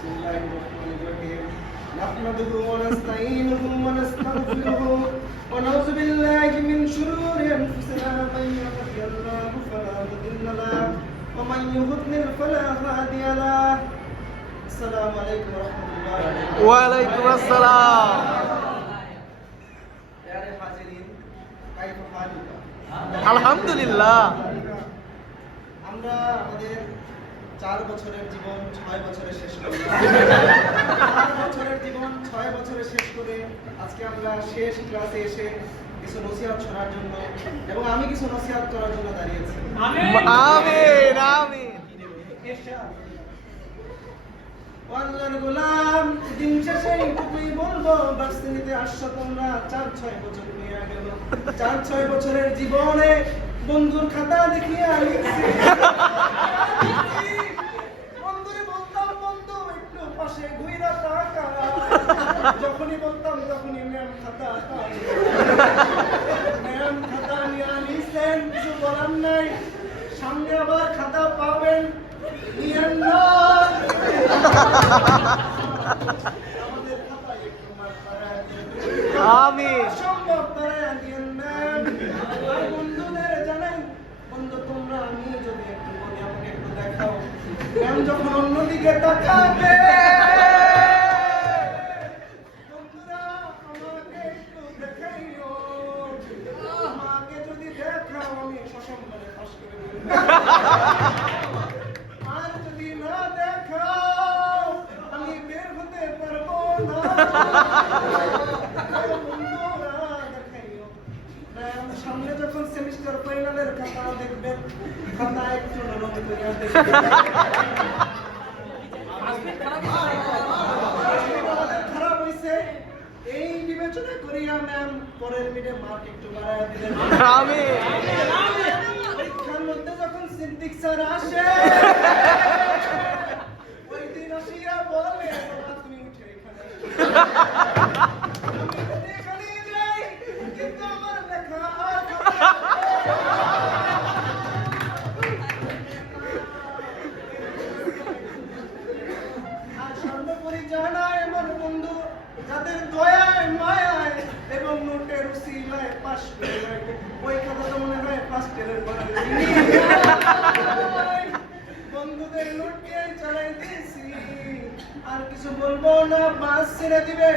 بسم الله الرحمن الرحيم نحمده ونستعينه ونستغفره ونعوذ بالله من شرور أنفسنا من يهده الله فلا مضل له ومن يضلل فلا هادي له السلام عليكم ورحمة الله وبركاته ওয়ালাইকুম আসসালাম। प्यारे हाजिरीन كيف حالك আলহামদুলিল্লাহ। আমরা আমাদের 4 বছরের জীবন 6 বছরে শেষ করলাম 4 বছরের জীবন 6 বছরে শেষ করে আজকে আমরা শেষ ক্লাসে এসে কিছু নসিহত শোনার জন্য এবং আমি কিছু নসিহত করার জন্য দাঁড়িয়েছি। আমিন আমিন। আল্লাহর গোলাম, দিন শেষে এইটুকুই বলবো, ভার্সিটিতে আসছো তোমরা 4-6 বছর হয়ে গেল। 4-6 বছরের জীবনে বন্ধুর খাতা দেখিয়ে লিখছি। বন্ধুরে বলতাম, বন্ধু একটু পাশে ঘুইরা তাকা। যখনই বলতাম তখনই ম্যাম খাতা ম্যাম খাতা নিয়ে নিছেন, কিছু বলার নাই। সামনে আবার খাতা পাবেন, নিয়েন না। আমাদের খাতায় একটু মার পাড়ায় দিন। আমিন। সম্ভব পাড়ায় দিন ম্যাম। আর বন্ধুদের জানেন, বন্ধু তোমরা আমি যদি একটু বলি আমাকে একটু দেখাও। ম্যাম যখন অন্যদিকে তাকাবে, বন্ধুরা আমাকে একটু দেখাইও। আমাকে যদি দেখাও আমি সসম্মানে পাশ করে দেব। আর যদি না দেখাও আমি বের হতে পারবো না। বন্ধুরা দেখাইও। ম্যাম সামনে যখন সেমিস্টার ফাইনালের খাতা দেখবেন, খাতা একটু নরম করে দেখবেন। খারাপ হইছে এই বিবেচনা করিয়া ম্যাম পরের মিডে মার্ক একটু বাড়ায় দিলেন। আমিন। পরীক্ষার মধ্যে যখন সিদ্দিক স্যার আসে, ওই দিন আসিয়া বলে, বাবা তুমি উঠে এখানে। আমি যদি এখানেই যাই, কিন্তু আমার লেখা আর আর সর্বোপরি জানায় আমার বন্ধু যাদের দয়ায় মায়ায় এবং নোটের উসিলায় পাশ করে রাখে, ওই খাতা তো মনে হয় ফার্স্ট ইয়ারের পরে বন্ধুদের নোট দিয়ে চালাই দিয়েছি। আর কিছু বলবো না, বাস ছেড়ে দিবে।